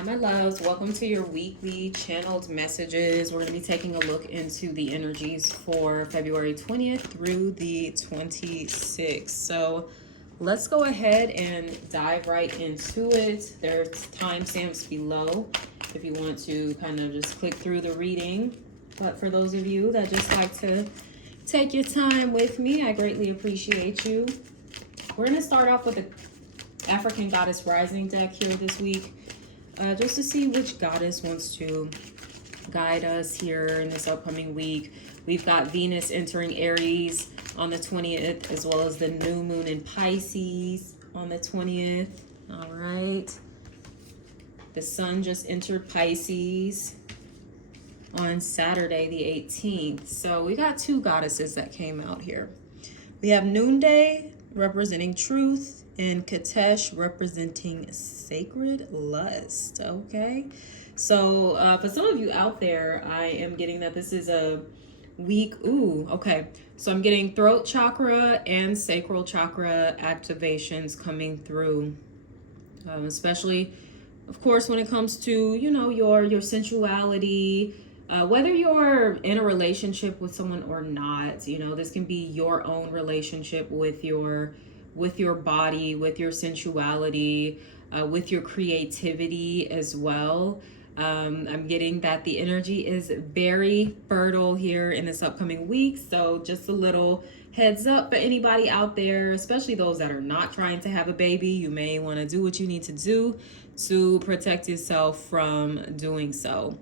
Hi, my loves. Welcome to your weekly channeled messages. We're going to be taking a look into the energies for February 20th through the 26th. So let's go ahead and dive right into it. There's timestamps below if you want to kind of just click through the reading. But for those of you that just like to take your time with me, I greatly appreciate you. We're going to start off with the African Goddess Rising deck here this week. Just to see which goddess wants to guide us here in this upcoming week. We've got Venus entering Aries on the 20th, as well as the new moon in Pisces on the 20th. All right. The sun just entered Pisces on Saturday, the 18th. So we got two goddesses that came out here. We have Noonday representing truth, and Katesh representing sacred lust. Okay, so for some of you out there, I am getting that this is a week. Okay, so I'm getting throat chakra and sacral chakra activations coming through, especially, of course, when it comes to, you know, your sensuality. Whether you're in a relationship with someone or not, you know, this can be your own relationship with your body, with your sensuality, with your creativity as well. I'm getting that the energy is very fertile here in this upcoming week. So just a little heads up for anybody out there, especially those that are not trying to have a baby. You may want to do what you need to do to protect yourself from doing so.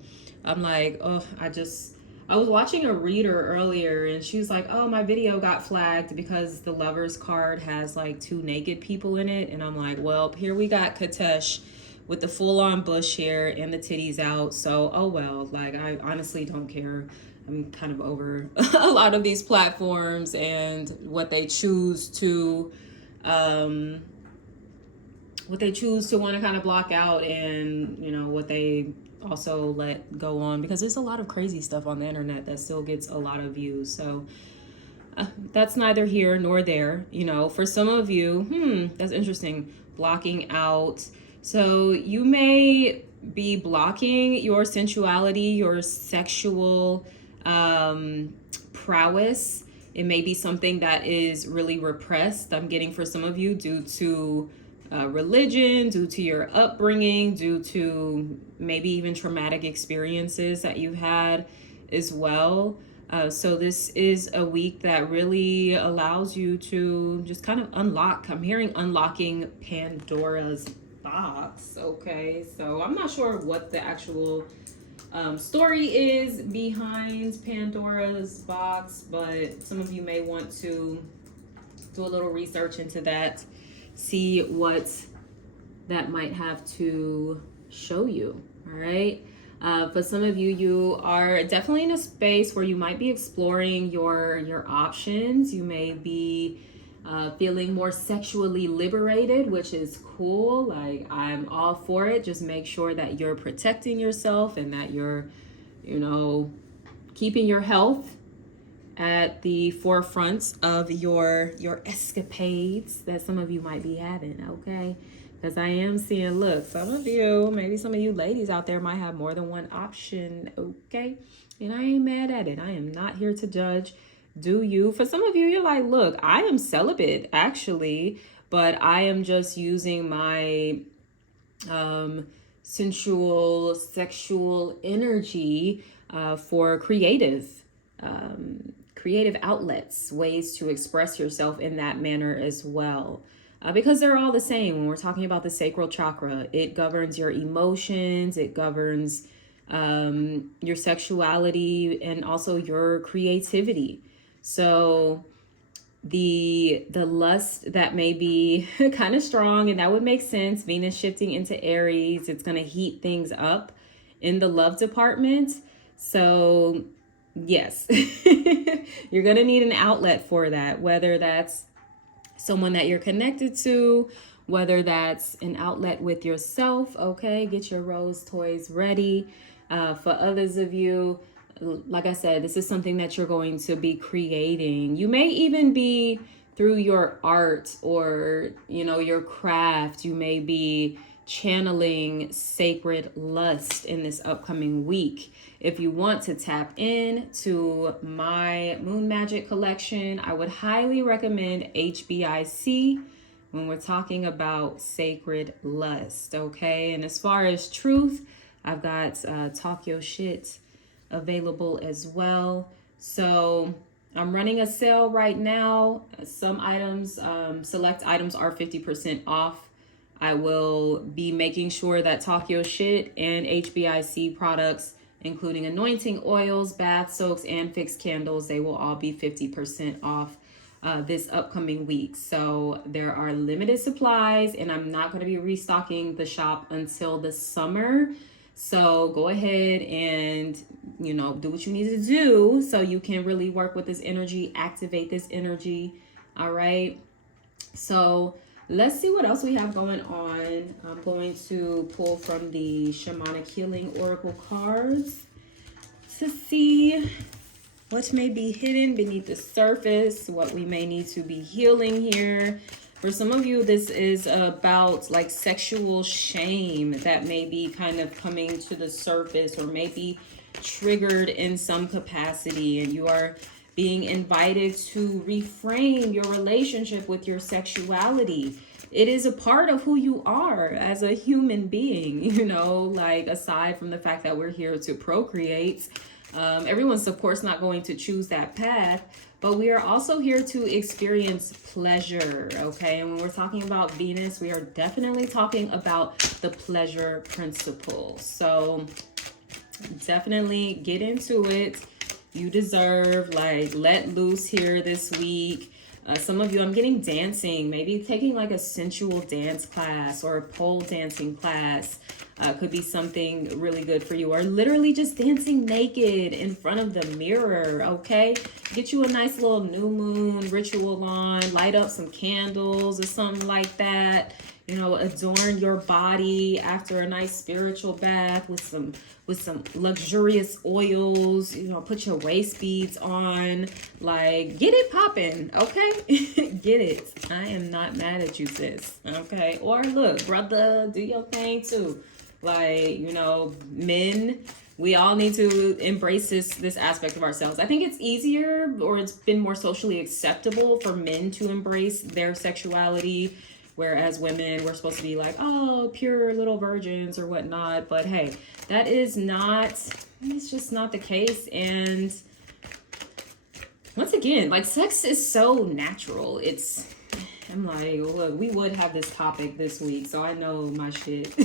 I'm like, oh, I was watching a reader earlier and she was like, oh, my video got flagged because the Lovers card has like two naked people in it. And I'm like, well, here we got Katesh with the full on bush hair and the titties out. So, oh, well, like, I honestly don't care. I'm kind of over a lot of these platforms and what they choose to want to kind of block out, and, you know, what they also let go on, because there's a lot of crazy stuff on the internet that still gets a lot of views. So that's neither here nor there. You know, for some of you, that's interesting, blocking out. So you may be blocking your sensuality, your sexual prowess. It may be something that is really repressed. I'm getting for some of you due to religion, due to your upbringing, due to maybe even traumatic experiences that you've had as well. So this is a week that really allows you to just kind of unlock. I'm hearing unlocking Pandora's box. Okay, so I'm not sure what the actual story is behind Pandora's box, but some of you may want to do a little research into that, see what that might have to show you. All right. For some of you, you are definitely in a space where you might be exploring your options. You may be feeling more sexually liberated, which is cool. Like, I'm all for it. Just make sure that you're protecting yourself and that you're, you know, keeping your health at the forefront of your escapades that some of you might be having. Okay, because I am seeing, look, some of you, maybe some of you ladies out there might have more than one option. Okay, and I ain't mad at it. I am not here to judge. Do you? For some of you, you're like, look, I am celibate actually, but I am just using my sensual, sexual energy for creative outlets, ways to express yourself in that manner as well. Because they're all the same. When we're talking about the sacral chakra, it governs your emotions, it governs your sexuality, and also your creativity. So the lust that may be kind of strong, and that would make sense. Venus shifting into Aries, it's going to heat things up in the love department. So yes, you're going to need an outlet for that, whether that's someone that you're connected to, whether that's an outlet with yourself. Okay, get your rose toys ready. For others of you, like I said, this is something that you're going to be creating. You may even be through your art or, you know, your craft. You may be channeling sacred lust in this upcoming week. If you want to tap in to my Moon Magic collection, I would highly recommend H.B.I.C. when we're talking about sacred lust, okay? And as far as truth, I've got Talk Your Shit available as well. So I'm running a sale right now. Some items, select items are 50% off. I will be making sure that Talk Your Shit and H.B.I.C products, including anointing oils, bath soaks, and fixed candles, they will all be 50% off this upcoming week. So there are limited supplies, and I'm not going to be restocking the shop until the summer. So go ahead and, you know, do what you need to do so you can really work with this energy, activate this energy. All right. So let's see what else we have going on. I'm going to pull from the Shamanic Healing Oracle cards to see what may be hidden beneath the surface, what we may need to be healing here. For some of you, this is about like sexual shame that may be kind of coming to the surface or maybe triggered in some capacity, and you are being invited to reframe your relationship with your sexuality. It is a part of who you are as a human being, you know, like aside from the fact that we're here to procreate. Everyone's of course not going to choose that path, but we are also here to experience pleasure, okay? And when we're talking about Venus, we are definitely talking about the pleasure principle. So definitely get into it. You deserve, like, let loose here this week. Some of you, I'm getting dancing, maybe taking like a sensual dance class or a pole dancing class. Could be something really good for you, or literally just dancing naked in front of the mirror, okay? Get you a nice little new moon ritual on, light up some candles or something like that. You know, adorn your body after a nice spiritual bath with some luxurious oils. You know, put your waist beads on, like, get it popping, okay? Get it. I am not mad at you, sis, okay? Or look, brother, do your thing too. Like, you know, men, we all need to embrace this aspect of ourselves. I think it's easier, or it's been more socially acceptable for men to embrace their sexuality, whereas women, we're supposed to be like, oh, pure little virgins or whatnot. But hey, that is not, it's just not the case. And once again, like, sex is so natural. I'm like, look, we would have this topic this week, so I know my shit.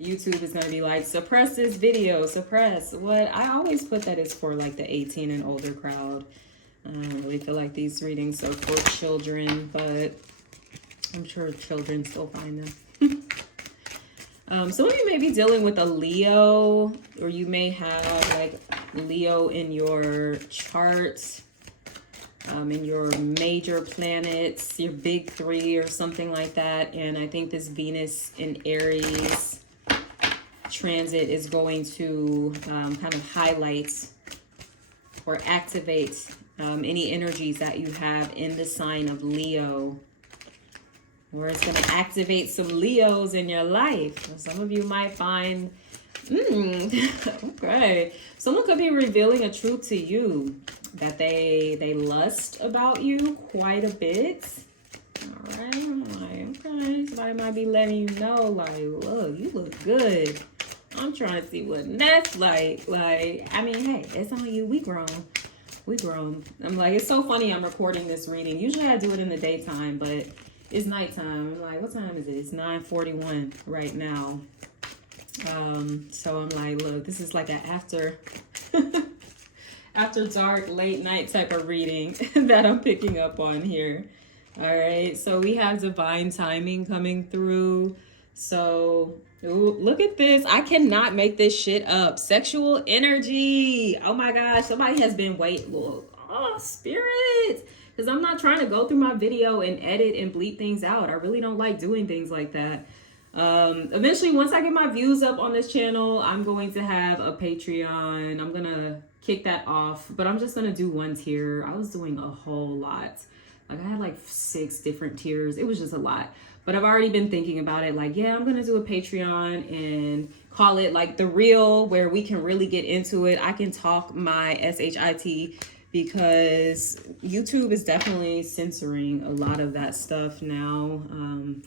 YouTube is going to be like, suppress this video, suppress. What? I always put that as for like the 18 and older crowd. I don't really feel like these readings are for children, but I'm sure children still find them. Some of you may be dealing with a Leo, or you may have like Leo in your chart. In your major planets, your big three or something like that. And I think this Venus in Aries transit is going to kind of highlight or activate any energies that you have in the sign of Leo. Or it's going to activate some Leos in your life. Some of you might find, okay, someone could be revealing a truth to you that they lust about you quite a bit. All right, I'm like, okay, somebody might be letting you know, like, look, you look good. I'm trying to see what that's like. Like, I mean, hey, it's on you. We grown. I'm like, it's so funny. I'm recording this reading. Usually I do it in the daytime, but it's nighttime. I'm like, what time is it? It's 9:41 right now. So I'm like, look, this is like an after dark, late night type of reading that I'm picking up on here. All right, so we have divine timing coming through. So, ooh, look at this. I cannot make this shit up. Sexual energy. Oh my gosh, somebody has been waiting. Oh, spirit. Because I'm not trying to go through my video and edit and bleep things out. I really don't like doing things like that. Eventually, once I get my views up on this channel, I'm going to have a Patreon. I'm going to kick that off, but I'm just going to do one tier. I was doing a whole lot Like I had like 6 different tiers. It was just a lot. But I've already been thinking about it. Like, yeah, I'm going to do a Patreon and call it like the real, where we can really get into it. I can talk my SHIT, because YouTube is definitely censoring a lot of that stuff now,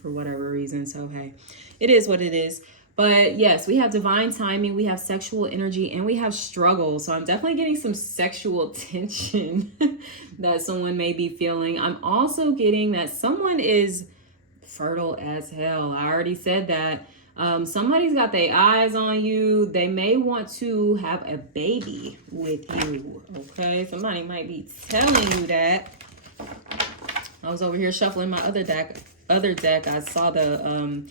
for whatever reason. So, hey, it is what it is. But yes, we have divine timing, we have sexual energy, and we have struggle. So I'm definitely getting some sexual tension that someone may be feeling. I'm also getting that someone is fertile as hell. I already said that. Somebody's got their eyes on you. They may want to have a baby with you. Okay, somebody might be telling you that. I was over here shuffling my other deck. I saw the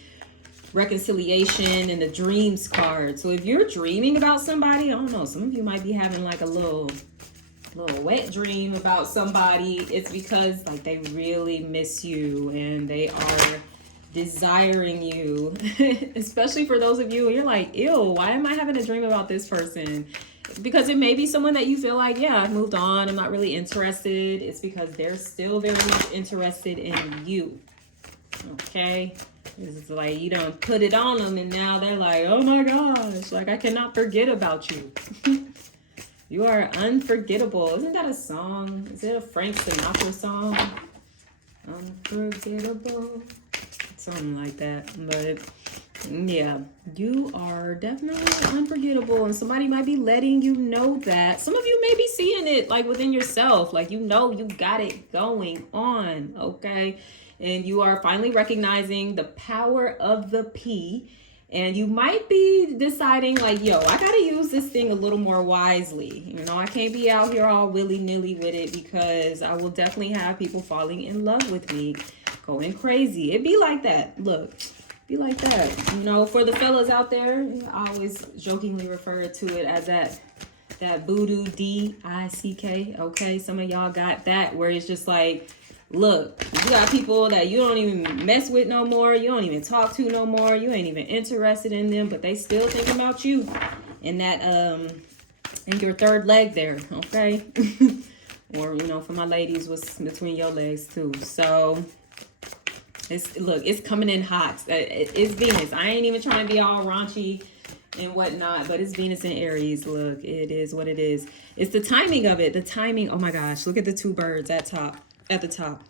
reconciliation and the dreams card. So if you're dreaming about somebody, I don't know, some of you might be having like a little wet dream about somebody. It's because like they really miss you and they are desiring you. Especially for those of you who you're like, ew, why am I having a dream about this person? Because it may be someone that you feel like, yeah, I've moved on, I'm not really interested. It's because they're still very much interested in you. Okay, it's like you don't put it on them and now they're like, oh my gosh, like I cannot forget about you. You are unforgettable. Isn't that a song? Is it a Frank Sinatra song? Unforgettable, something like that. But yeah, you are definitely unforgettable, and somebody might be letting you know that. Some of you may be seeing it like within yourself, like you know you got it going on. Okay, and you are finally recognizing the power of the P, and you might be deciding like, yo, I gotta use this thing a little more wisely. You know, I can't be out here all willy-nilly with it, because I will definitely have people falling in love with me, going crazy. It be like that. Look, be like that. You know, for the fellas out there, I always jokingly refer to it as that voodoo D-I-C-K. Okay, some of y'all got that, where it's just like, look, you got people that you don't even mess with no more. You don't even talk to no more. You ain't even interested in them, but they still thinking about you. And that, in your third leg there, okay? Or, you know, for my ladies, what's between your legs too. So, it's coming in hot. It's Venus. I ain't even trying to be all raunchy and whatnot, but it's Venus in Aries. Look, it is what it is. It's the timing of it. The timing. Oh my gosh, look at the 2 birds at the top.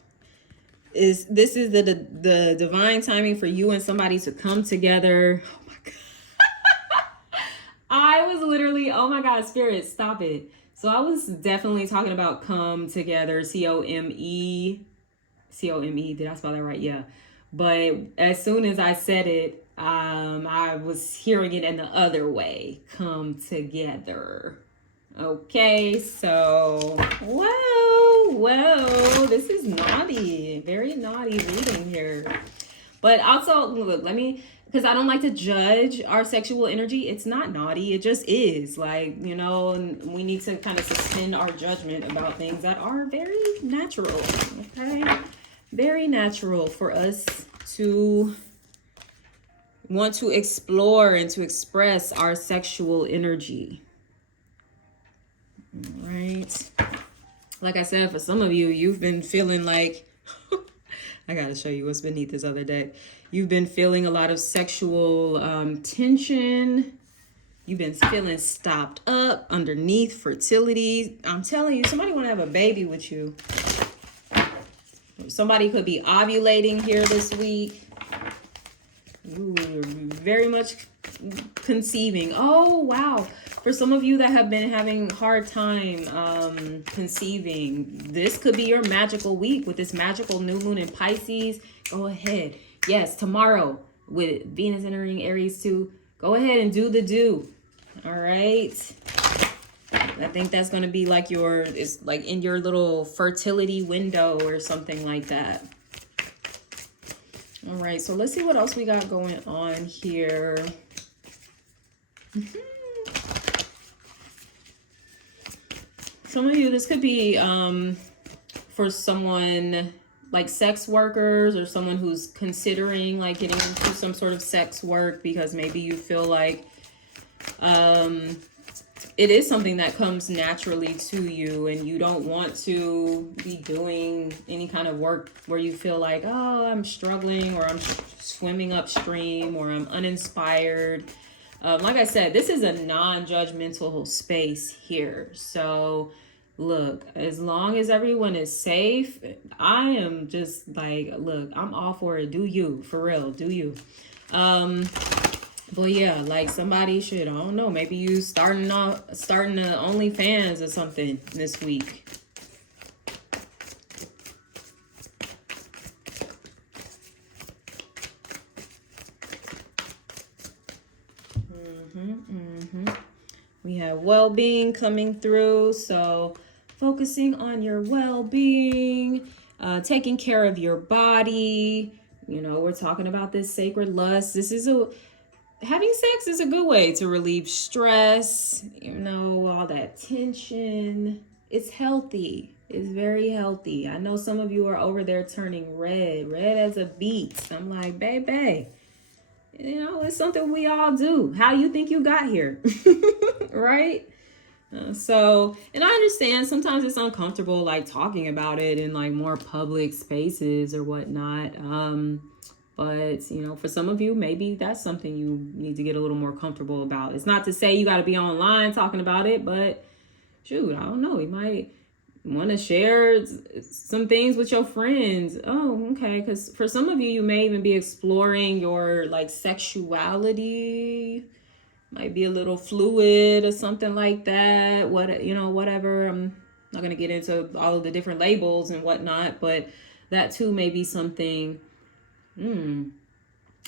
This is the divine timing for you and somebody to come together. Oh my god. I was literally, oh my god, Spirit, stop it. So I was definitely talking about come together, C-O-M-E. Did I spell that right? Yeah. But as soon as I said it, I was hearing it in the other way. Come together. Okay, so whoa, this is naughty, very naughty reading here. But also, look, because I don't like to judge our sexual energy. It's not naughty, it just is. Like, you know, we need to kind of suspend our judgment about things that are very natural, okay? Very natural for us to want to explore and to express our sexual energy. All right. Like I said, for some of you, you've been feeling like, I gotta show you what's beneath this other deck. You've been feeling a lot of sexual tension. You've been feeling stopped up underneath fertility. I'm telling you, somebody want to have a baby with you. Somebody could be ovulating here this week. Ooh, very much conceiving. Oh, wow. For some of you that have been having a hard time conceiving, this could be your magical week with this magical new moon in Pisces. Go ahead. Yes, tomorrow with Venus entering Aries too. Go ahead and do the do. All right. I think that's going to be like it's like in your little fertility window or something like that. All right, so let's see what else we got going on here. Some of you, this could be for someone like sex workers or someone who's considering like getting into some sort of sex work, because maybe you feel like it is something that comes naturally to you, and you don't want to be doing any kind of work where you feel like, oh, I'm struggling, or I'm swimming upstream, or I'm uninspired. Like I said, this is a non-judgmental space here. So look, as long as everyone is safe, I am just like, look, I'm all for it. Do you, for real, do you. But yeah, like somebody should, I don't know, maybe you starting the OnlyFans or something this week. We have well-being coming through, so focusing on your well-being, taking care of your body. You know, we're talking about this sacred lust. Having sex is a good way to relieve stress, you know, all that tension. It's healthy. It's very healthy. I know some of you are over there turning red as a beet. I'm like, baby, you know, it's something we all do. How you think you got here? Right? And I understand sometimes it's uncomfortable, like talking about it in like more public spaces or whatnot. But, you know, for some of you, maybe that's something you need to get a little more comfortable about. It's not to say you got to be online talking about it, but shoot, I don't know. You might want to share some things with your friends. Oh, okay. Because for some of you, you may even be exploring your like sexuality. Might be a little fluid or something like that. Whatever. I'm not going to get into all of the different labels and whatnot, but that too may be something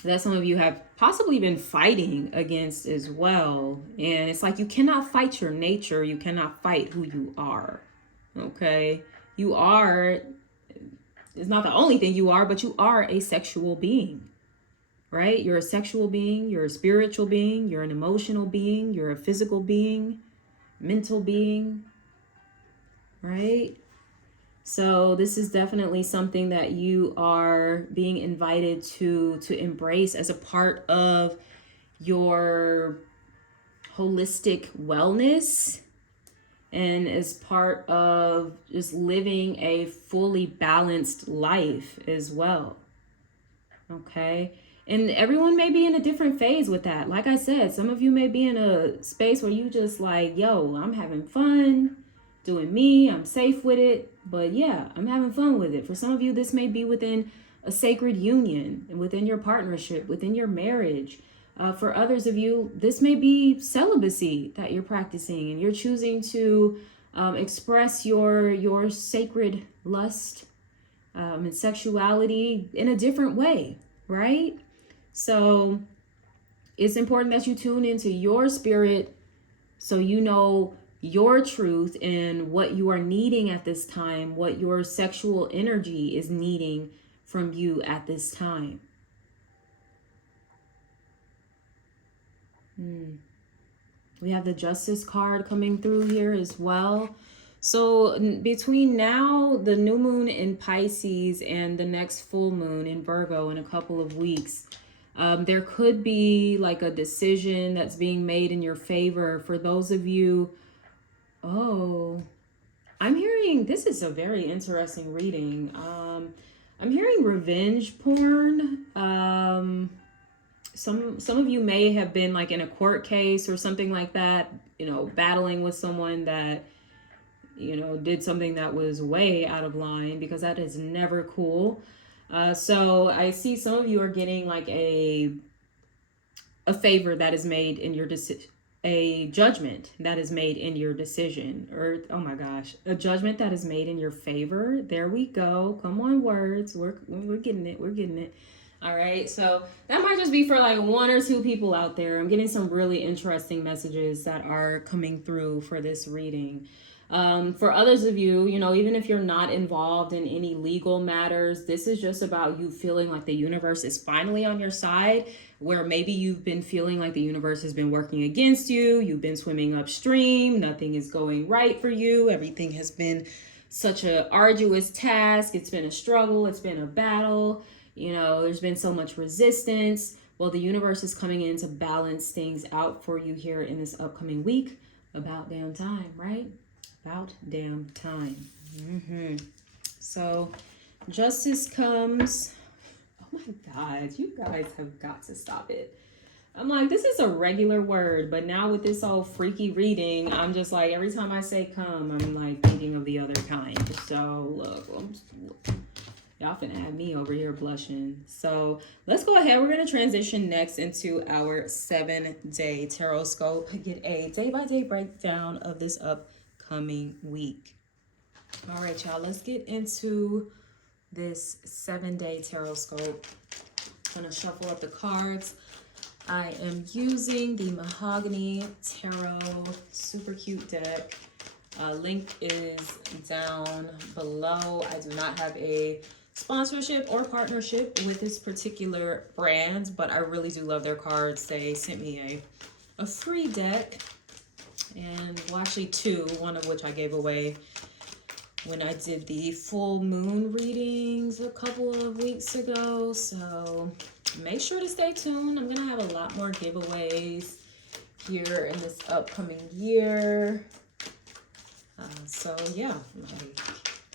that some of you have possibly been fighting against as well. And it's like you cannot fight your nature. You cannot fight who you are. Okay? You are, it's not the only thing you are, but you are a sexual being. Right? You're a sexual being. You're a spiritual being. You're an emotional being. You're a physical being. Mental being. Right? So this is definitely something that you are being invited to embrace as a part of your holistic wellness and as part of just living a fully balanced life as well. Okay? And everyone may be in a different phase with that. Like I said, some of you may be in a space where you just like, yo, I'm having fun doing me, I'm safe with it, but yeah, I'm having fun with it. For some of you, this may be within a sacred union and within your partnership, within your marriage. For others of you, this may be celibacy that you're practicing, and you're choosing to express your sacred lust and sexuality in a different way, right? So it's important that you tune into your spirit so you know your truth and what you are needing at this time, what your sexual energy is needing from you at this time. We have the Justice card coming through here as well. So between now, the new moon in Pisces, and the next full moon in Virgo in a couple of weeks, there could be like a decision that's being made in your favor for those of you. Oh, I'm hearing, this is a very interesting reading. I'm hearing revenge porn. Some of you may have been like in a court case or something like that, you know, battling with someone that, you know, did something that was way out of line, because that is never cool. So I see some of you are getting like a favor that is made in your decision, a judgment that is made in your decision, or oh my gosh, a judgment that is made in your favor. There we go. Come on, words. We're getting it. We're getting it. All right. So that might just be for like one or two people out there. I'm getting some really interesting messages that are coming through for this reading. For others of you, you know, even if you're not involved in any legal matters, this is just about you feeling like the universe is finally on your side, where maybe you've been feeling like the universe has been working against you. You've been swimming upstream. Nothing is going right for you. Everything has been such an arduous task. It's been a struggle. It's been a battle. You know, there's been so much resistance. Well, the universe is coming in to balance things out for you here in this upcoming week. About damn time, right? About damn time. So justice comes. Oh my God, you guys have got to stop it. I'm like, this is a regular word, but now with this whole freaky reading, I'm just like, every time I say come, I'm like thinking of the other kind. So look, y'all finna have me over here blushing. So let's go ahead. We're gonna transition next into our 7-day Tarotscope. Get a day-by-day breakdown of this upcoming week. All right, y'all, let's get into this 7-day Tarotscope. I'm gonna shuffle up the cards. I am using the Mahogany Tarot super cute deck. Link is down below. I do not have a sponsorship or partnership with this particular brand, but I really do love their cards. They sent me a free deck, and well, actually two, one of which I gave away when I did the full moon readings a couple of weeks ago. So make sure to stay tuned. I'm gonna have a lot more giveaways here in this upcoming year. So yeah, like,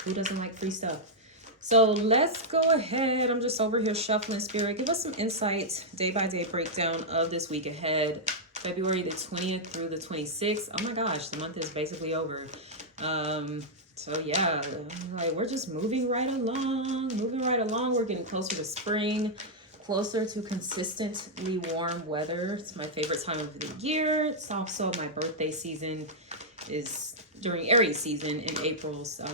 who doesn't like free stuff? So let's go ahead. I'm just over here shuffling. Spirit, give us some insight, day-by-day breakdown of this week ahead. February the 20th through the 26th. Oh my gosh, the month is basically over. So yeah, like we're just moving right along. We're getting closer to spring, closer to consistently warm weather. It's my favorite time of the year. It's also my birthday season is during Aries season in April. So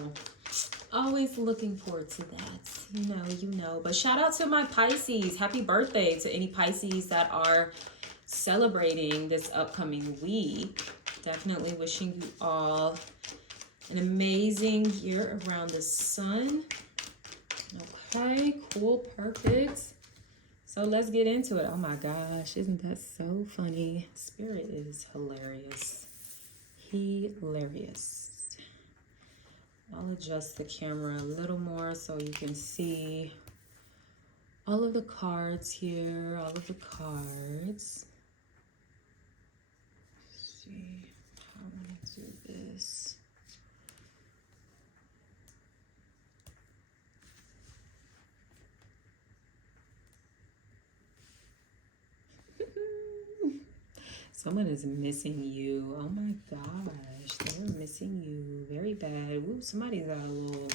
always looking forward to that. You know. But shout out to my Pisces. Happy birthday to any Pisces that are celebrating this upcoming week. Definitely wishing you all an amazing year around the sun. Okay, cool, perfect. So let's get into it. Oh my gosh, isn't that so funny? Spirit is hilarious. Hilarious. I'll adjust the camera a little more so you can see all of the cards here, all of the cards. Let's see how I'm going to do this. Someone is missing you. Oh my gosh, they're missing you very bad. Ooh, somebody's got a little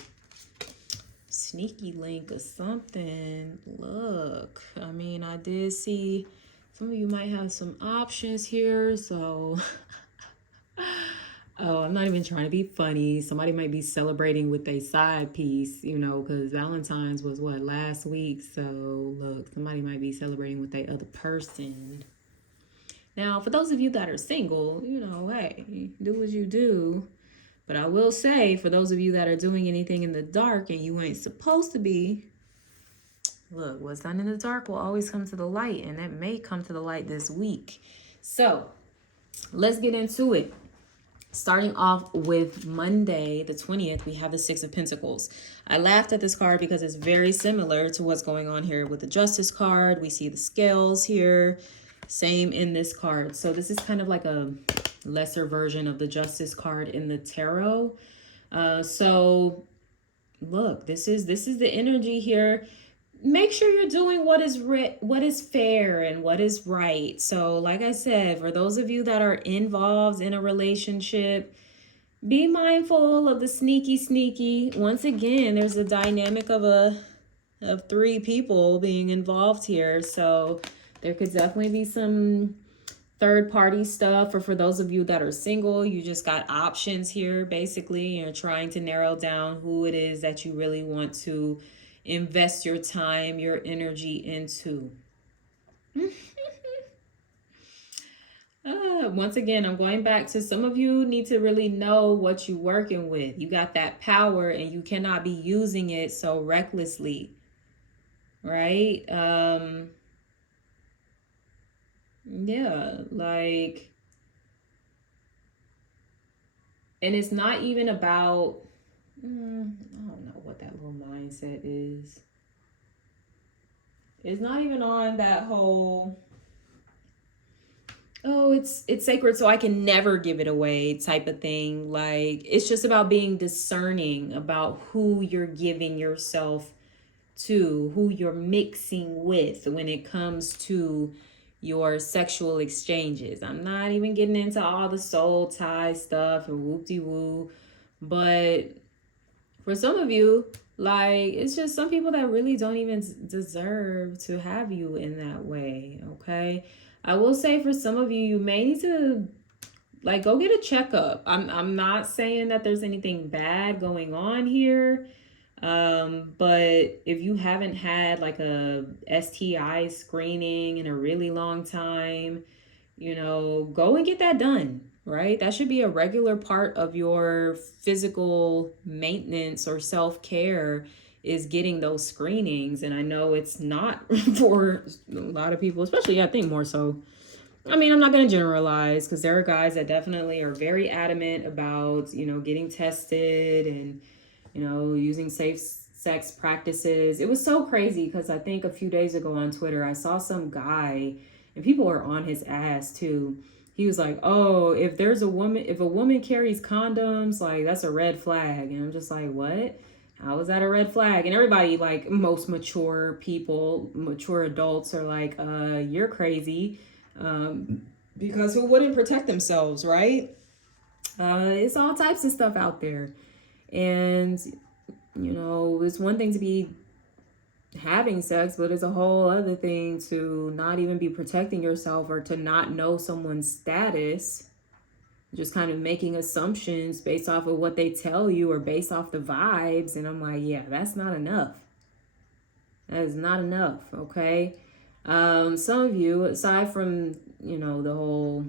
sneaky link or something. Look, I mean, I did see some of you might have some options here, so oh, I'm not even trying to be funny. Somebody might be celebrating with a side piece, because Valentine's was what, last week. So look, somebody might be celebrating with their other person. Now, for those of you that are single, hey, do what you do. But I will say, for those of you that are doing anything in the dark and you ain't supposed to be, look, what's done in the dark will always come to the light, and it may come to the light this week. So let's get into it. Starting off with Monday, the 20th, we have the 6 of Pentacles. I laughed at this card because it's very similar to what's going on here with the Justice card. We see the scales here. Same in this card. So this is kind of like a lesser version of the Justice card in the tarot. So look, this is the energy here. Make sure you're doing what is fair and what is right. So like I said, for those of you that are involved in a relationship, be mindful of the sneaky. Once again, there's a dynamic of 3 people being involved here. So there could definitely be some third-party stuff, or for those of you that are single, you just got options here. Basically, you're trying to narrow down who it is that you really want to invest your time, your energy into. Once again, I'm going back to some of you need to really know what you're working with. You got that power and you cannot be using it so recklessly, right? Yeah, like, and it's not even about, I don't know what that little mindset is. It's not even on that whole, oh, know, it's sacred, so I can never give it away type of thing. Like, it's just about being discerning about who you're giving yourself to, who you're mixing with when it comes to your sexual exchanges. I'm not even getting into all the soul tie stuff and whoop-de-woo, but for some of you, like, it's just some people that really don't even deserve to have you in that way, okay? I will say for some of you, you may need to, like, go get a checkup. I'm not saying that there's anything bad going on here, but if you haven't had, like, a STI screening in a really long time, you know, go and get that done, right? That should be a regular part of your physical maintenance or self-care, is getting those screenings. And I know it's not for a lot of people, especially I think more so. I mean, I'm not going to generalize, because there are guys that definitely are very adamant about, you know, getting tested and, you know, using safe sex practices. It was so crazy because I think a few days ago on Twitter, I saw some guy, and people were on his ass too. He was like, oh, if a woman carries condoms, like, that's a red flag. And I'm just like, what? How is that a red flag? And everybody, like, most mature people, mature adults are like, you're crazy. Because who wouldn't protect themselves, right? It's all types of stuff out there. And, you know, it's one thing to be having sex, but it's a whole other thing to not even be protecting yourself, or to not know someone's status, just kind of making assumptions based off of what they tell you or based off the vibes. And I'm like, yeah, that's not enough. That is not enough, okay? Some of you, aside from, you know, the whole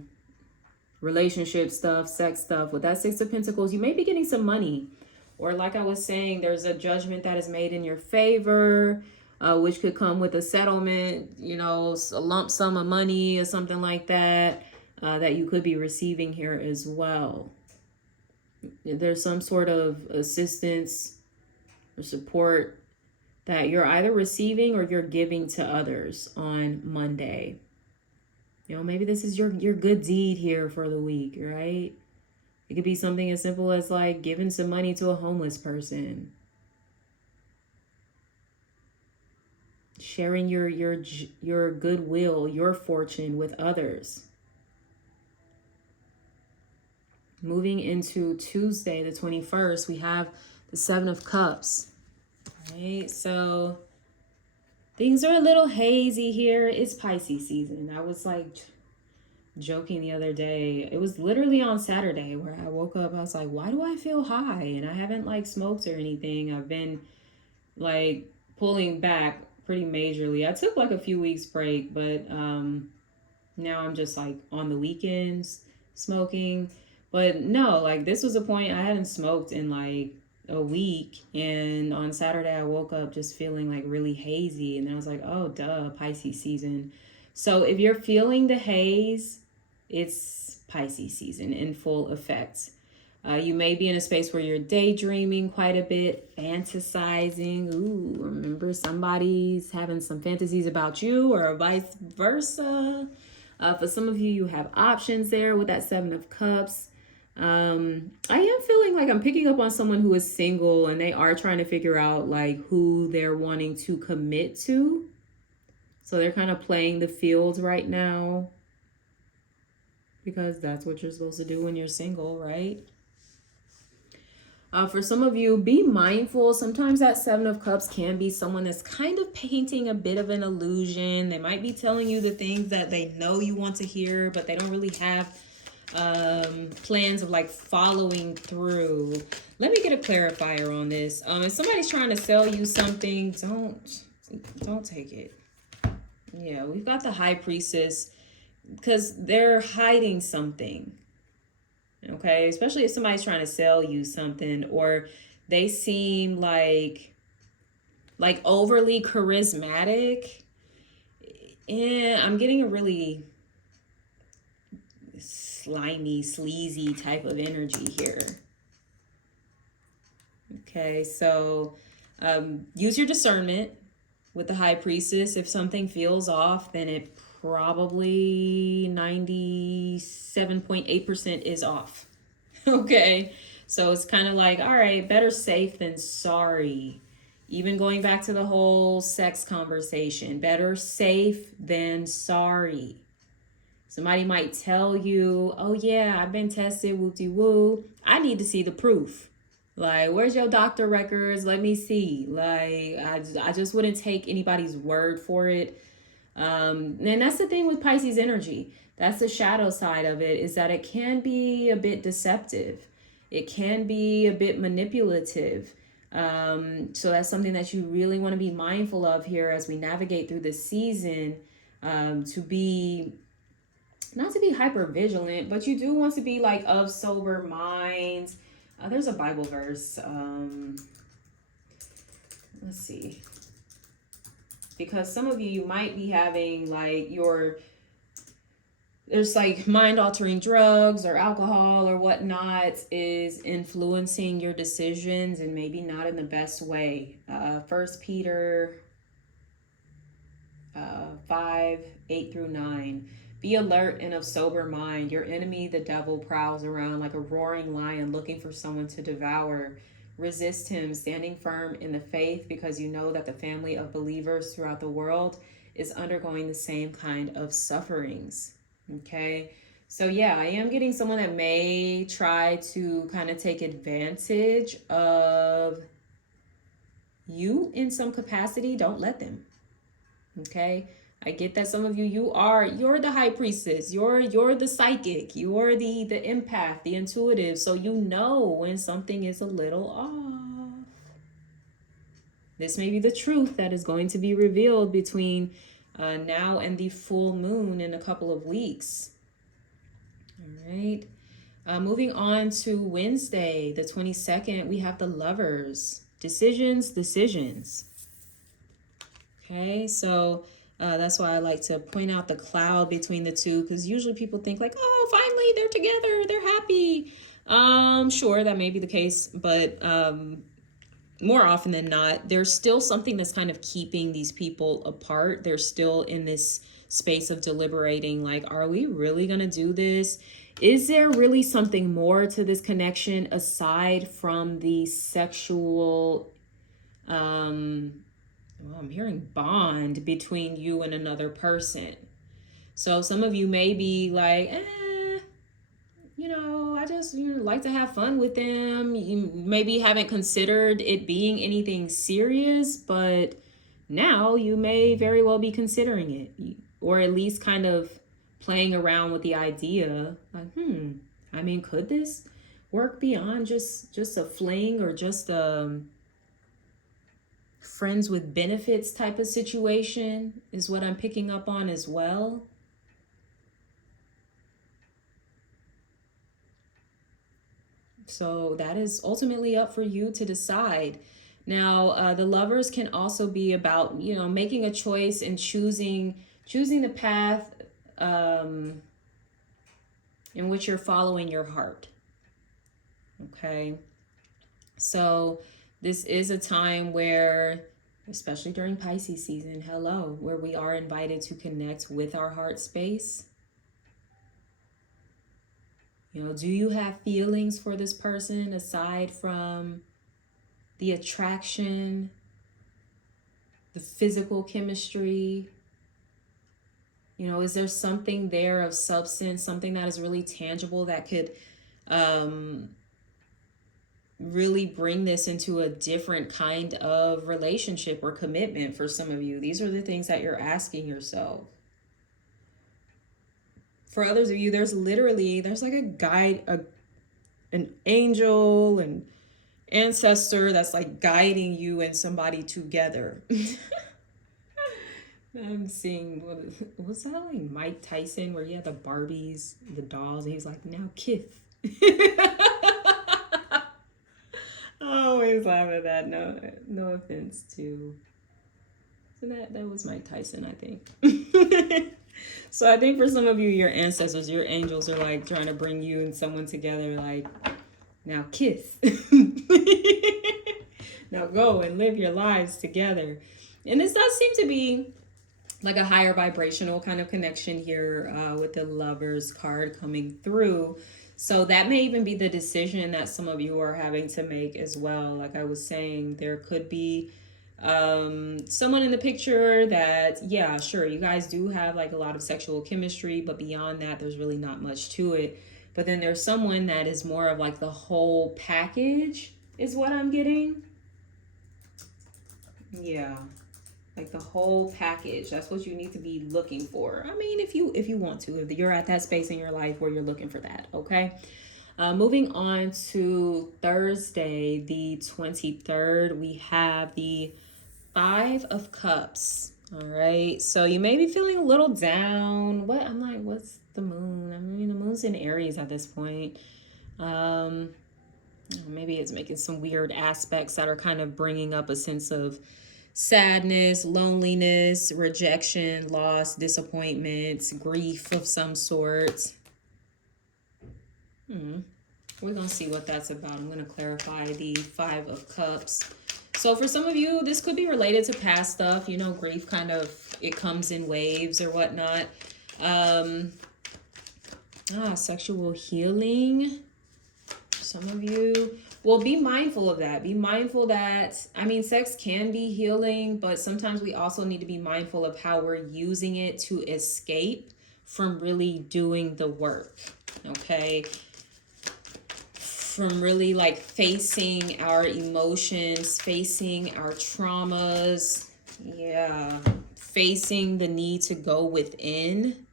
relationship stuff, sex stuff, with that Six of Pentacles, you may be getting some money. Or like I was saying, there's a judgment that is made in your favor, which could come with a settlement, you know, a lump sum of money or something like that, that you could be receiving here as well. There's some sort of assistance or support that you're either receiving or you're giving to others on Monday. You know, maybe this is your good deed here for the week, right? It could be something as simple as, like, giving some money to a homeless person. Sharing your goodwill, your fortune with others. Moving into Tuesday, the 21st, we have the Seven of Cups. Right? So things are a little hazy here. It's Pisces season. I was like joking the other day. It was literally on Saturday where I woke up. I was like, why do I feel high? And I haven't, like, smoked or anything. I've been, like, pulling back pretty majorly. I took, like, a few weeks break, but now I'm just, like, on the weekends smoking. But no, like, this was a point I hadn't smoked in, like, a week, and on Saturday I woke up just feeling, like, really hazy, and then I was like, oh duh, Pisces season. So if you're feeling the haze, it's Pisces season in full effect. You may be in a space where you're daydreaming quite a bit, fantasizing. Ooh, remember, somebody's having some fantasies about you, or vice versa. For some of you, you have options there with that Seven of Cups. I am feeling like I'm picking up on someone who is single, and they are trying to figure out, like, who they're wanting to commit to. So they're kind of playing the field right now, because that's what you're supposed to do when you're single, right? For some of you, be mindful. Sometimes that Seven of Cups can be someone that's kind of painting a bit of an illusion. They might be telling you the things that they know you want to hear, but they don't really have plans of, like, following through. Let me get a clarifier on this. If somebody's trying to sell you something, don't take it. Yeah, we've got the High Priestess, because they're hiding something. Okay, especially if somebody's trying to sell you something, or they seem like overly charismatic. And I'm getting a really slimy, sleazy type of energy here. Okay, so use your discernment with the High Priestess. If something feels off, then it probably 99% 97.8% is off. Okay. So it's kind of like, all right, better safe than sorry. Even going back to the whole sex conversation, better safe than sorry. Somebody might tell you, oh yeah, I've been tested, whoop-de-woo. I need to see the proof. Like, where's your doctor records? Let me see. Like, I just wouldn't take anybody's word for it. And that's the thing with Pisces energy. That's the shadow side of it, is that it can be a bit deceptive. It can be a bit manipulative. So that's something that you really want to be mindful of here as we navigate through this season, to be, not to be hyper vigilant, but you do want to be like of sober mind. There's a Bible verse. Let's see. Because some of you might be having like there's like mind-altering drugs or alcohol or whatnot is influencing your decisions, and maybe not in the best way. 1 Peter 5:8-9. Be alert and of sober mind. Your enemy, the devil, prowls around like a roaring lion looking for someone to devour. Resist him, standing firm in the faith, because you know that the family of believers throughout the world is undergoing the same kind of sufferings. Okay, so yeah, I am getting someone that may try to kind of take advantage of you in some capacity. Don't let them. Okay, I get that some of you, you're the high priestess, you're the psychic, you're the empath, the intuitive, so you know when something is a little off. This may be the truth that is going to be revealed between now and the full moon in a couple of weeks. All right. Moving on to Wednesday, the 22nd, we have the Lovers. Decisions. Okay, so that's why I like to point out the cloud between the two, because usually people think like, oh, finally they're together, they're happy. Sure, that may be the case, but more often than not, there's still something that's kind of keeping these people apart. They're still in this space of deliberating, like, are we really going to do this? Is there really something more to this connection aside from the sexual, I'm hearing bond between you and another person? So some of you may be like, I just like to have fun with them. You maybe haven't considered it being anything serious, but now you may very well be considering it, or at least kind of playing around with the idea. Like, could this work beyond just a fling, or just a friends with benefits type of situation, is what I'm picking up on as well. So that is ultimately up for you to decide. Now, the Lovers can also be about, making a choice and choosing the path in which you're following your heart. Okay. So this is a time where, especially during Pisces season, where we are invited to connect with our heart space. Do you have feelings for this person aside from the attraction, the physical chemistry? Is there something there of substance, something that is really tangible that could really bring this into a different kind of relationship or commitment for some of you? These are the things that you're asking yourself. For others of you, there's like a guide, an angel, an ancestor that's like guiding you and somebody together. I'm seeing, what's that, like Mike Tyson, where he had the Barbies, the dolls, and he was like, now kiss. I always laugh at that. No offense to, so that was Mike Tyson, I think. So I think for some of you, your ancestors, your angels are like trying to bring you and someone together, like, now kiss. Now go and live your lives together. And this does seem to be like a higher vibrational kind of connection here with the Lovers card coming through. So that may even be the decision that some of you are having to make as well. Like I was saying, there could be someone in the picture that, yeah, sure, you guys do have like a lot of sexual chemistry, but beyond that, there's really not much to it. But then there's someone that is more of like the whole package is what I'm getting. Yeah. Like the whole package. That's what you need to be looking for. I mean, if you want to, if you're at that space in your life where you're looking for that, okay? Moving on to Thursday, the 23rd, we have the 5 of Cups. All right. So you may be feeling a little down. What? I'm like, what's the moon? I mean, the moon's in Aries at this point. Maybe it's making some weird aspects that are kind of bringing up a sense of sadness, loneliness, rejection, loss, disappointment, grief of some sort. We're going to see what that's about. I'm going to clarify the 5 of Cups. So for some of you, this could be related to past stuff. You know, grief kind of, it comes in waves or whatnot. Sexual healing. Some of you, well, be mindful of that. Be mindful that, I mean, sex can be healing, but sometimes we also need to be mindful of how we're using it to escape from really doing the work, okay? From really like facing our emotions, facing our traumas, facing the need to go within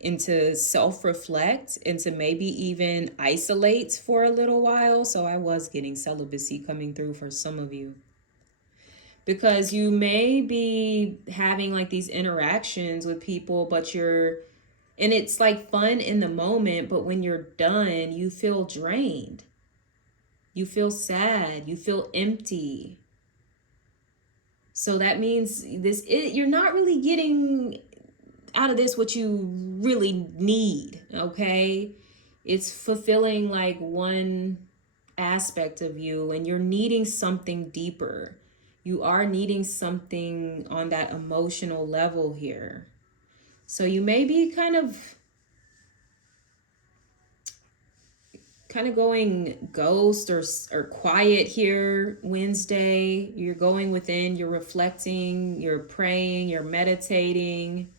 and to self-reflect and to maybe even isolate for a little while. So I was getting celibacy coming through for some of you. Because you may be having like these interactions with people, but and it's like fun in the moment, but when you're done, you feel drained. You feel sad. You feel empty. So that means you're not really getting out of this what you really need, okay? It's fulfilling like one aspect of you, and you're needing something deeper. You are needing something on that emotional level here. So you may be kind of going ghost or quiet here Wednesday. You're going within, you're reflecting, you're praying, you're meditating.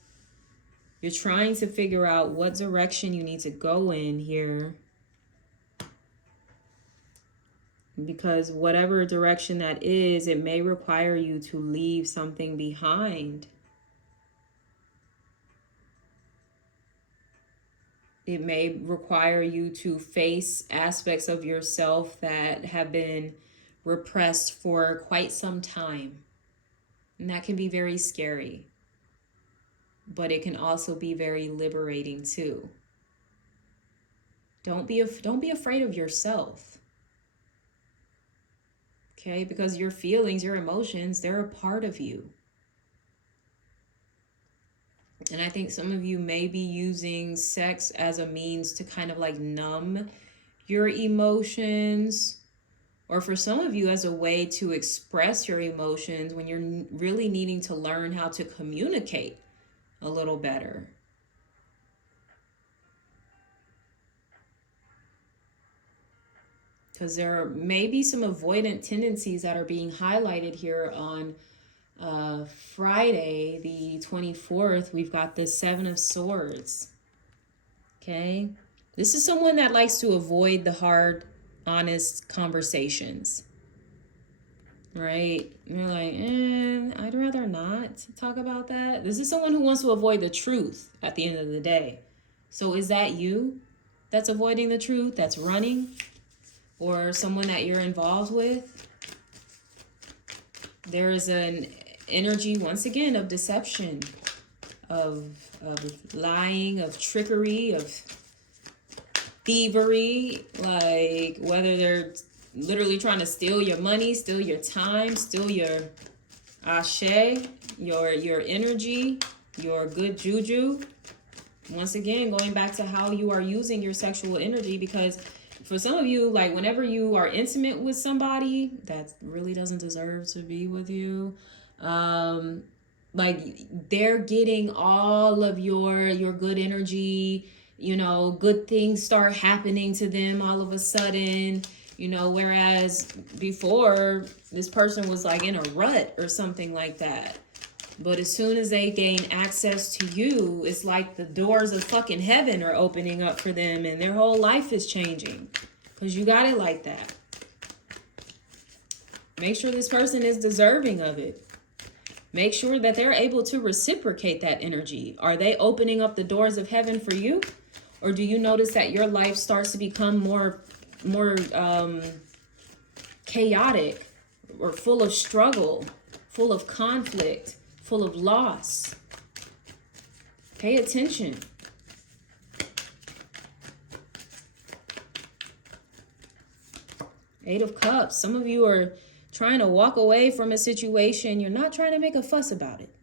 You're trying to figure out what direction you need to go in here. Because whatever direction that is, it may require you to leave something behind. It may require you to face aspects of yourself that have been repressed for quite some time. And that can be very scary. But it can also be very liberating too. Don't be afraid of yourself. Okay? Because your feelings, your emotions, they're a part of you. And I think some of you may be using sex as a means to kind of like numb your emotions. Or for some of you as a way to express your emotions when you're really needing to learn how to communicate a little better. Because there may be some avoidant tendencies that are being highlighted here on Friday, the 24th. We've got the 7 of Swords. Okay. This is someone that likes to avoid the hard, honest conversations. Right? And you're like, I'd rather not talk about that. This is someone who wants to avoid the truth at the end of the day. So is that you that's avoiding the truth, that's running? Or someone that you're involved with? There is an energy, once again, of deception, of lying, of trickery, of thievery, like whether they're literally trying to steal your money, steal your time, steal your ashe, your energy, your good juju. Once again, going back to how you are using your sexual energy, because for some of you, like whenever you are intimate with somebody that really doesn't deserve to be with you, Like they're getting all of your good energy, you know, good things start happening to them all of a sudden, you know, whereas before this person was like in a rut or something like that. But as soon as they gain access to you, it's like the doors of fucking heaven are opening up for them and their whole life is changing. Because you got it like that. Make sure this person is deserving of it. Make sure that they're able to reciprocate that energy. Are they opening up the doors of heaven for you? Or do you notice that your life starts to become more chaotic or full of struggle, full of conflict, full of loss? Pay attention. Eight of Cups. Some of you are trying to walk away from a situation. You're not trying to make a fuss about it.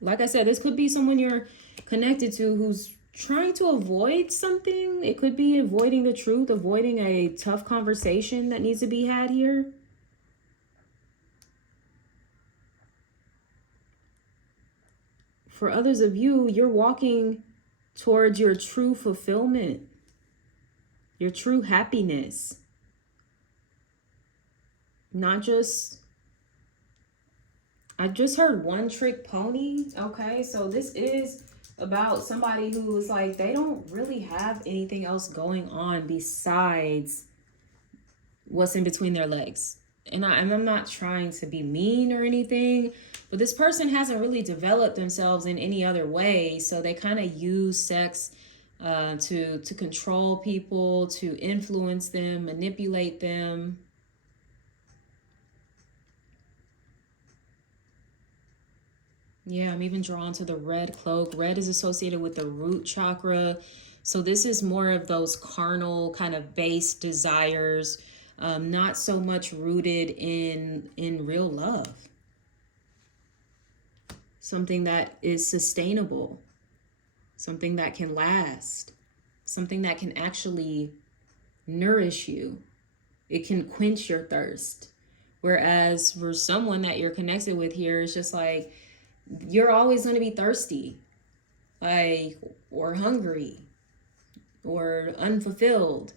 Like I said, this could be someone you're connected to who's trying to avoid something. It could be avoiding the truth, avoiding a tough conversation that needs to be had here. For others of you, you're walking towards your true fulfillment, your true happiness. Not just, I just heard one trick pony. Okay, so this is about somebody who is like, they don't really have anything else going on besides what's in between their legs. And I'm not trying to be mean or anything, but this person hasn't really developed themselves in any other way. So they kind of use sex to control people, to influence them, manipulate them. Yeah, I'm even drawn to the red cloak. Red is associated with the root chakra. So this is more of those carnal kind of base desires, not so much rooted in real love. Something that is sustainable, something that can last, something that can actually nourish you. It can quench your thirst. Whereas for someone that you're connected with here, it's just like, you're always going to be thirsty, like, or hungry, or unfulfilled.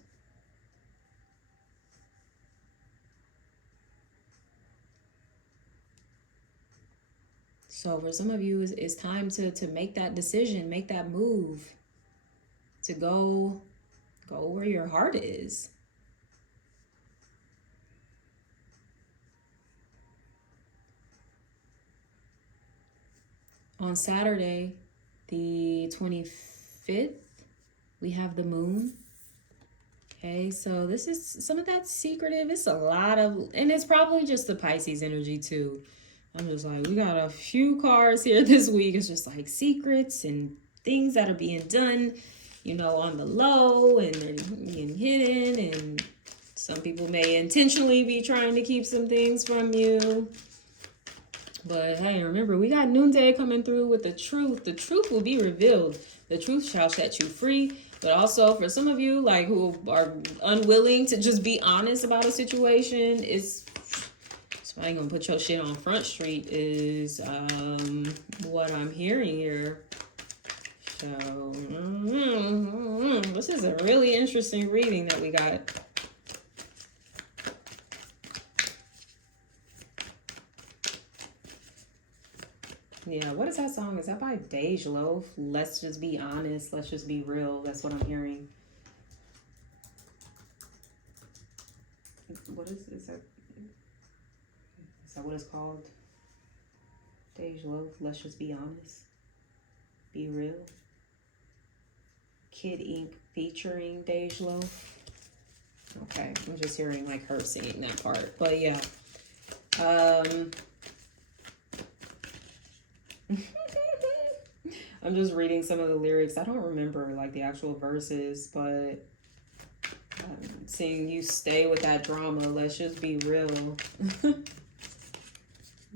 So for some of you, it's time to make that decision, make that move, to go where your heart is. On Saturday, the 25th, we have the moon. Okay, so this is some of that secretive. It's a lot of, and it's probably just the Pisces energy too. I'm just like, we got a few cards here this week. It's just like secrets and things that are being done, you know, on the low, and they're being hidden. And some people may intentionally be trying to keep some things from you. But hey, remember, we got noonday coming through with the truth. The truth will be revealed. The truth shall set you free. But also for some of you, like, who are unwilling to just be honest about a situation, it's somebody gonna put your shit on Front Street is what I'm hearing here. So this is a really interesting reading that we got. Yeah, what is that song? Is that by Dej Loaf? Let's just be honest. Let's just be real. That's what I'm hearing. What is that? Is that what it's called? Dej Loaf, Let's Just Be Honest. Be Real. Kid Ink featuring Dej Loaf. Okay, I'm just hearing like her singing that part. But yeah. I'm just reading some of the lyrics. I don't remember like the actual verses, but seeing you stay with that drama, let's just be real.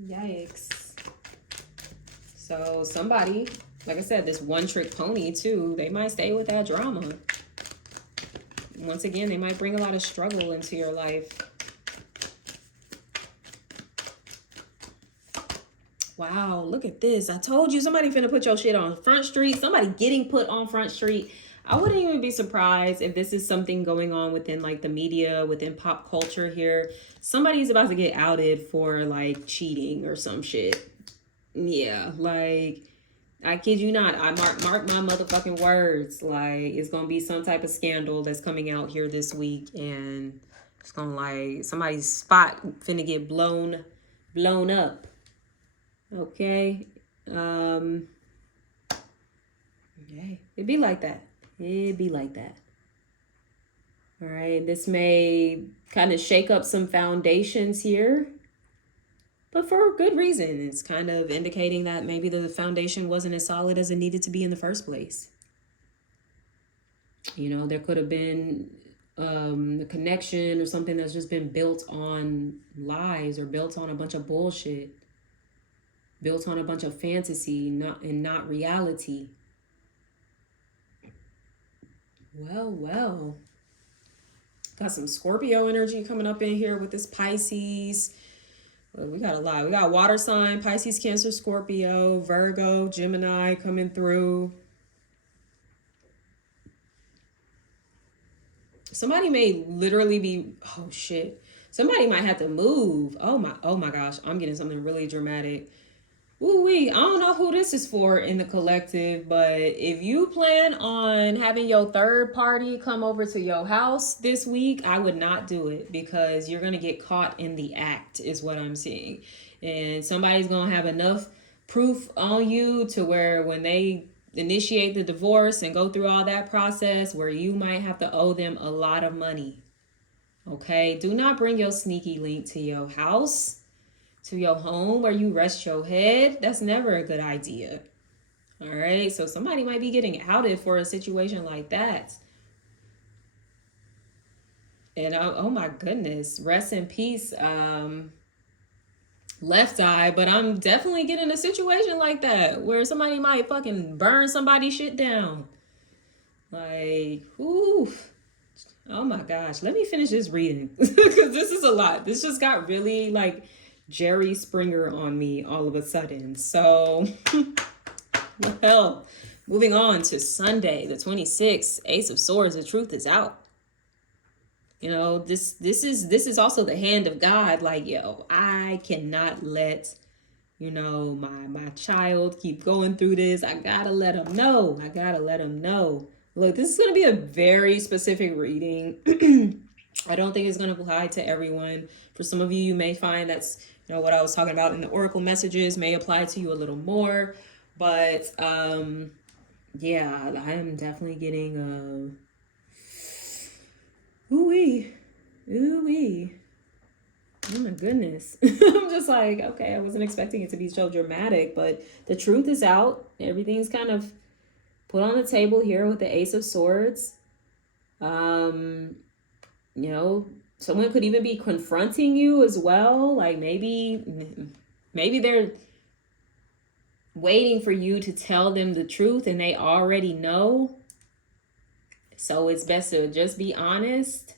Yikes. So somebody, like I said, this one trick pony too, they might stay with that drama. Once again, they might bring a lot of struggle into your life. Wow, look at this. I told you somebody finna put your shit on Front Street. Somebody getting put on Front Street. I wouldn't even be surprised if this is something going on within like the media, within pop culture here. Somebody's about to get outed for like cheating or some shit. Yeah, like I kid you not. I mark my motherfucking words. Like it's gonna be some type of scandal that's coming out here this week, and it's gonna like somebody's spot finna get blown up. Okay. Okay. It'd be like that. It'd be like that. All right. This may kind of shake up some foundations here, but for a good reason. It's kind of indicating that maybe the foundation wasn't as solid as it needed to be in the first place. You know, there could have been a connection or something that's just been built on lies or built on a bunch of bullshit. Built on a bunch of fantasy, not reality. Well. Got some Scorpio energy coming up in here with this Pisces. Well, we got a lot. We got water sign, Pisces, Cancer, Scorpio, Virgo, Gemini coming through. Somebody may literally be, oh shit. Somebody might have to move. Oh my gosh. I'm getting something really dramatic. Ooh-wee, I don't know who this is for in the collective, but if you plan on having your third party come over to your house this week, I would not do it because you're going to get caught in the act is what I'm seeing. And somebody's going to have enough proof on you to where when they initiate the divorce and go through all that process where you might have to owe them a lot of money. Okay, do not bring your sneaky link to your house. To your home where you rest your head. That's never a good idea. All right. So somebody might be getting outed for a situation like that. And oh my goodness, rest in peace. Left eye, but I'm definitely getting a situation like that where somebody might fucking burn somebody's shit down. Like, ooh. Oh my gosh. Let me finish this reading because this is a lot. This just got really like Jerry Springer on me all of a sudden. So, well, moving on to Sunday, the 26th, Ace of Swords, the truth is out. You know, this is also the hand of God. Like, yo, I cannot let, you know, my child keep going through this. I gotta let him know. Look, this is going to be a very specific reading. I don't think it's going to apply to everyone. For some of you, you may find that's, you know, what I was talking about in the Oracle messages may apply to you a little more. But, yeah, I am definitely getting ooh-wee. Oh, my goodness. I'm just like, okay, I wasn't expecting it to be so dramatic. But the truth is out. Everything's kind of put on the table here with the Ace of Swords. You know, someone could even be confronting you as well. Like maybe they're waiting for you to tell them the truth and they already know. So it's best to just be honest.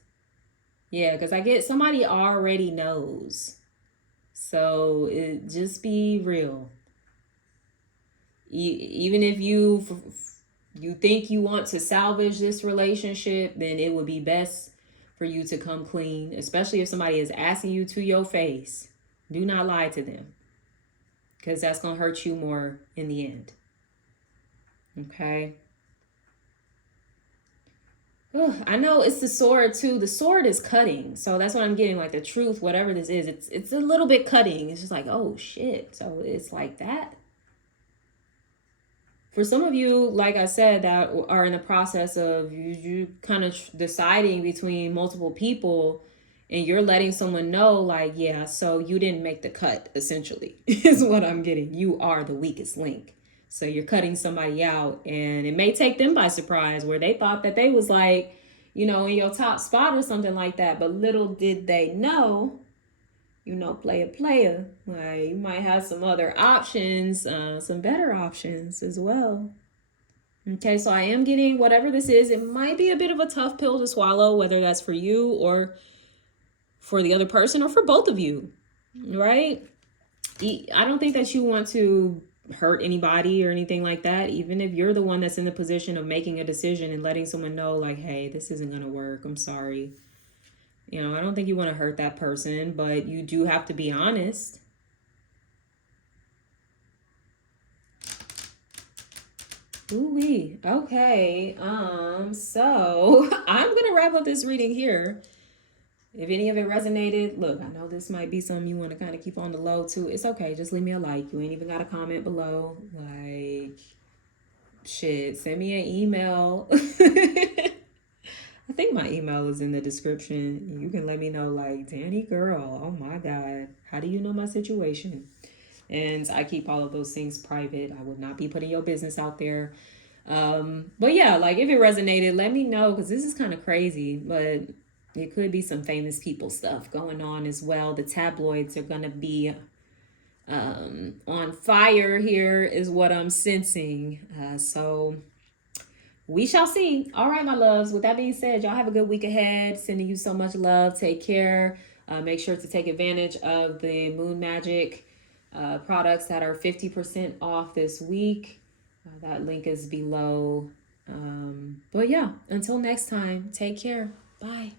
Yeah, because I get somebody already knows. So just be real. Even if you think you want to salvage this relationship, then it would be best for you to come clean, especially if somebody is asking you to your face. Do not lie to them because that's going to hurt you more in the end. Okay. Oh, I know it's the sword too. The sword is cutting. So that's what I'm getting. Like the truth, whatever this is, it's a little bit cutting. It's just like, oh shit. So it's like that. For some of you, like I said, that are in the process of you kind of deciding between multiple people and you're letting someone know, like, yeah, so you didn't make the cut, essentially, is what I'm getting. You are the weakest link. So you're cutting somebody out and it may take them by surprise where they thought that they was like, you know, in your top spot or something like that. But little did they know, you know, player. Like you might have some other options, some better options as well. Okay, so I am getting whatever this is. It might be a bit of a tough pill to swallow, whether that's for you or for the other person or for both of you, right? I don't think that you want to hurt anybody or anything like that. Even if you're the one that's in the position of making a decision and letting someone know, like, hey, this isn't going to work. I'm sorry. You know, I don't think you want to hurt that person, but you do have to be honest. Ooh-wee. Okay. So I'm gonna wrap up this reading here. If any of it resonated, look, I know this might be something you want to kind of keep on the low too. It's okay. Just leave me a like. You ain't even got a comment below. Like, shit, send me an email. I think my email is in the description. You can let me know, like, Danny girl, oh my God, how do you know my situation? And I keep all of those things private. I would not be putting your business out there. But yeah, like if it resonated, let me know, because this is kind of crazy, but it could be some famous people stuff going on as well. The tabloids are going to be on fire here is what I'm sensing. So we shall see. All right, my loves. With that being said, y'all have a good week ahead. Sending you so much love. Take care. Make sure to take advantage of the Moon Magic products that are 50% off this week. That link is below. But yeah, until next time, take care. Bye.